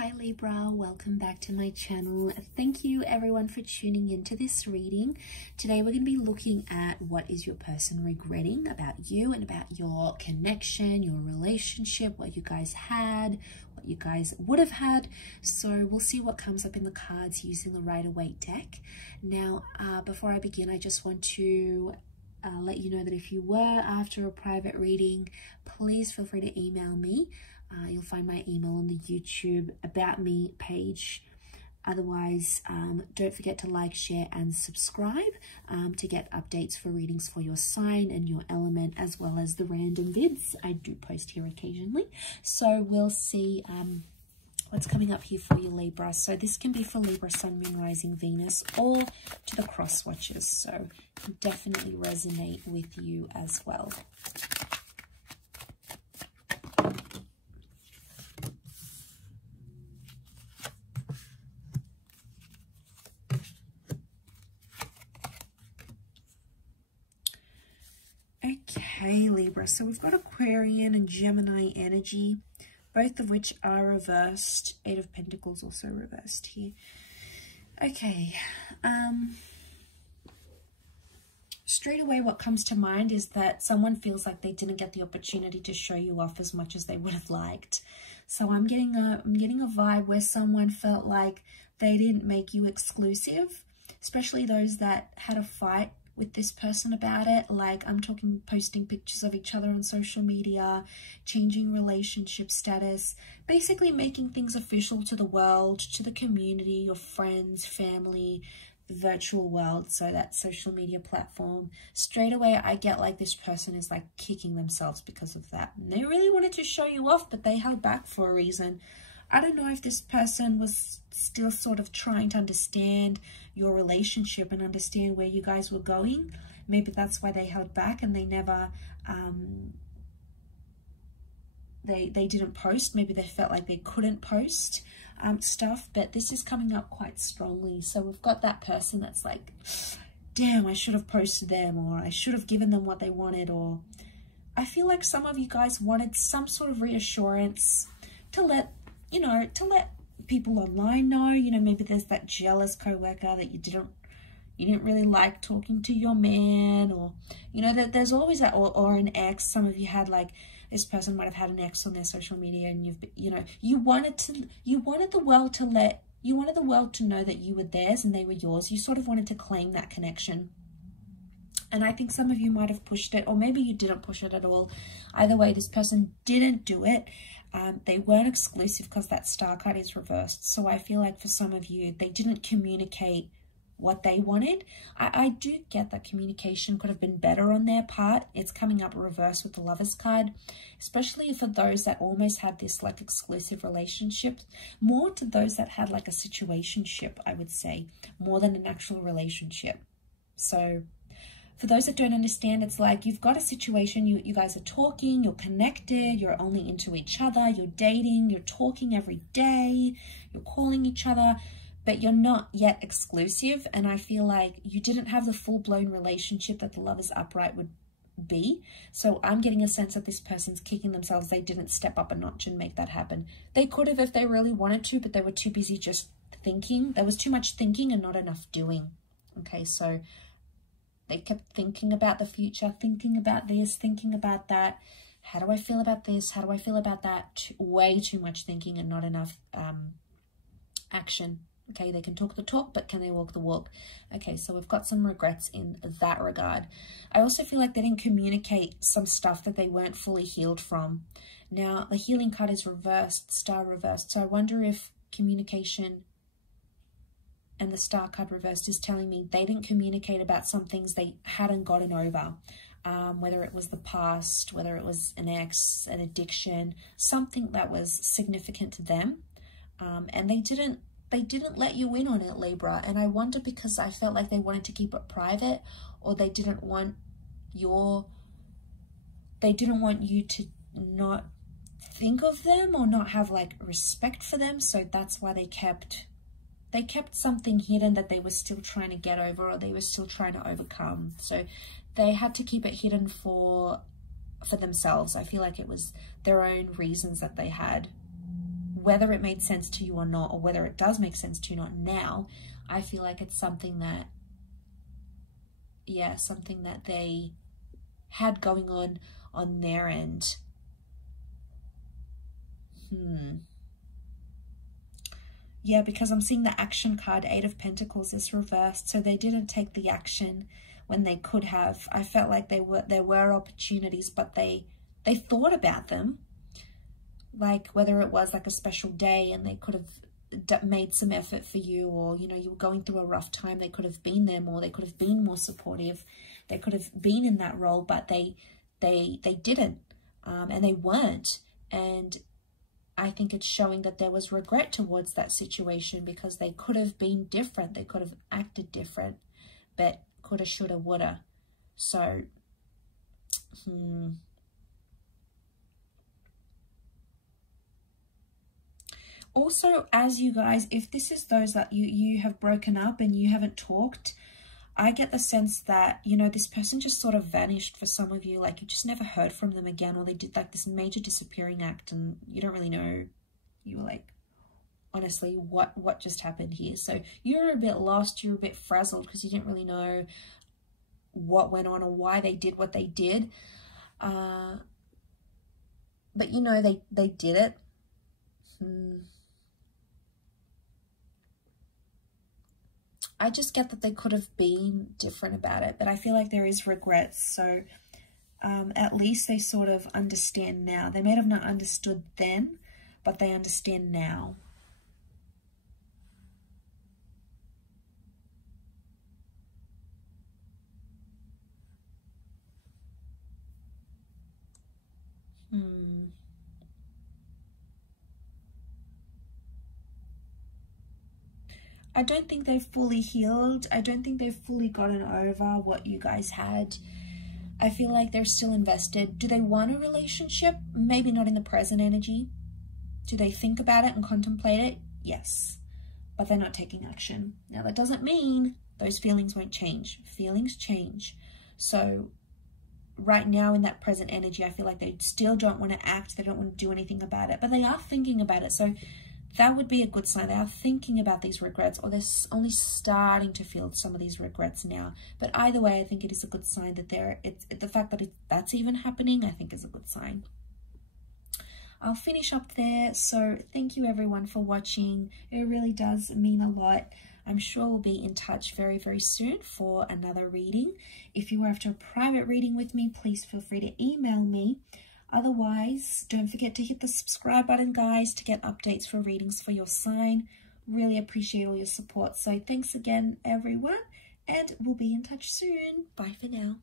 Hi Libra, welcome back to my channel. Thank you everyone for tuning into this reading. Today we're going to be looking at what is your person regretting about you and about your connection, your relationship, what you guys had, what you guys would have had. So we'll see what comes up in the cards using the Rider-Waite deck. Now, before I begin, I just want to let you know that if you were after a private reading, please feel free to email me. You'll find my email on the YouTube About Me page. Otherwise, don't forget to like, share, and subscribe to get updates for readings for your sign and your element, as well as the random vids I do post here occasionally. So we'll see what's coming up here for you, Libra. So this can be for Libra, Sun, Moon, Rising, Venus, or to the cross watchers. So definitely resonate with you as well. Okay, Libra, so we've got Aquarian and Gemini energy, both of which are reversed. Eight of Pentacles also reversed here. Okay, straight away what comes to mind is that someone feels like they didn't get the opportunity to show you off as much as they would have liked. So I'm getting a vibe where someone felt like they didn't make you exclusive, especially those that had a fight with this person about it. Like, I'm talking posting pictures of each other on social media, changing relationship status, basically making things official to the world, to the community, your friends, family, the virtual world, so that social media platform. Straight away I get like this person is like kicking themselves because of that. And they really wanted to show you off, but they held back for a reason. I don't know if this person was still sort of trying to understand your relationship and understand where you guys were going. Maybe that's why they held back and they never, they didn't post. Maybe they felt like they couldn't post stuff, but this is coming up quite strongly. So we've got that person that's like, damn, I should have posted them, or I should have given them what they wanted, or I feel like some of you guys wanted some sort of reassurance to let people online know, maybe there's that jealous coworker that you didn't really like talking to your man, or, that there's always that, or an ex. Some of you had like, this person might have had an ex on their social media, and you wanted the world to know that you were theirs and they were yours. You sort of wanted to claim that connection. And I think some of you might have pushed it, or maybe you didn't push it at all. Either way, this person didn't do it. They weren't exclusive because that star card is reversed. So I feel like for some of you, they didn't communicate what they wanted. I do get that communication could have been better on their part. It's coming up reverse with the Lovers card, especially for those that almost had this like exclusive relationship, more to those that had like a situationship, I would say, more than an actual relationship. So for those that don't understand, it's like you've got a situation, you guys are talking, you're connected, you're only into each other, you're dating, you're talking every day, you're calling each other, but you're not yet exclusive. And I feel like you didn't have the full-blown relationship that the Lovers upright would be. So I'm getting a sense that this person's kicking themselves. They didn't step up a notch and make that happen. They could have if they really wanted to, but they were too busy just thinking. There was too much thinking and not enough doing. Okay, so they kept thinking about the future, thinking about this, thinking about that. How do I feel about this? How do I feel about that? Way too much thinking and not enough action. Okay, they can talk the talk, but can they walk the walk? Okay, so we've got some regrets in that regard. I also feel like they didn't communicate some stuff that they weren't fully healed from. Now, the healing card is reversed, star reversed. So I wonder if communication and the star card reversed is telling me they didn't communicate about some things they hadn't gotten over, whether it was the past, whether it was an ex, an addiction, something that was significant to them, and they didn't let you in on it, Libra. And I wonder because I felt like they wanted to keep it private, or they didn't want you to not think of them or not have like respect for them. So that's why they kept something hidden that they were still trying to get over, or they were still trying to overcome. So they had to keep it hidden for themselves. I feel like it was their own reasons that they had whether it made sense to you or not, or whether it does make sense to you or not now, I feel like it's something that, yeah, something that they had going on their end. Yeah, because I'm seeing the action card, 8 of Pentacles, is reversed. So they didn't take the action when they could have. I felt like there were opportunities, but they thought about them. Like whether it was like a special day and they could have made some effort for you, or, you know, you were going through a rough time, they could have been there more, they could have been more supportive, they could have been in that role, but they didn't, and they weren't. And I think it's showing that there was regret towards that situation, because they could have been different, they could have acted different, but coulda, shoulda, woulda. So, Also, as you guys, if this is those that you have broken up and you haven't talked, I get the sense that, you know, this person just sort of vanished for some of you. Like, you just never heard from them again, or they did like this major disappearing act and you don't really know. You were like, honestly, what just happened here? So you're a bit lost, you're a bit frazzled because you didn't really know what went on or why they did what they did. But, you know, they did it. I just get that they could have been different about it, but I feel like there is regrets. So at least they sort of understand now. They may have not understood then, but they understand now. I don't think they've fully healed. I don't think they've fully gotten over what you guys had. I feel like they're still invested. Do they want a relationship? Maybe not in the present energy. Do they think about it and contemplate it? Yes. But they're not taking action. Now, that doesn't mean those feelings won't change. Feelings change. So right now in that present energy, I feel like they still don't want to act. They don't want to do anything about it. But they are thinking about it. So that would be a good sign. They are thinking about these regrets, or they're only starting to feel some of these regrets now. But either way, I think it is a good sign that the fact that that's even happening, I think is a good sign. I'll finish up there. So thank you everyone for watching. It really does mean a lot. I'm sure we'll be in touch very, very soon for another reading. If you are after a private reading with me, please feel free to email me. Otherwise, don't forget to hit the subscribe button, guys, to get updates for readings for your sign. Really appreciate all your support. So thanks again, everyone, and we'll be in touch soon. Bye for now.